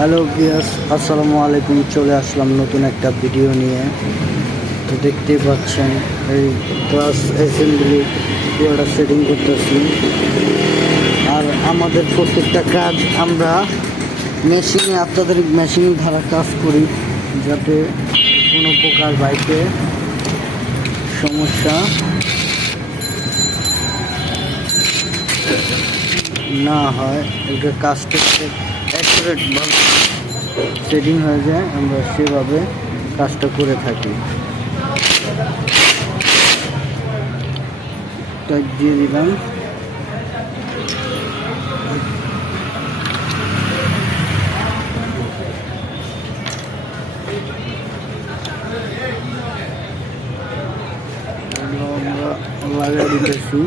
Hello viewers, আসসালামু আলাইকুম। চলে আসলাম নতুন একটা ভিডিও নিয়ে। তো দেখতেই পাচ্ছেন এই ক্লাস অ্যাসেম্বলি পুরোটা সেটিং করতেছি। আর আমাদের প্রত্যেকটা কাজ আমরা মেশিনে, অত্যাধুনিক মেশিন দ্বারা কাজ করি, যাতে কোনো প্রকার বাইকে সমস্যা না হয়, এটা কাজটা অ্যাকুরেটভাবে সেটিং হয়ে যায়। আমরা সেভাবে কাজটা করে থাকি। টাইপ দিয়ে দিলাম। আমরা লাগাই দিতেছি।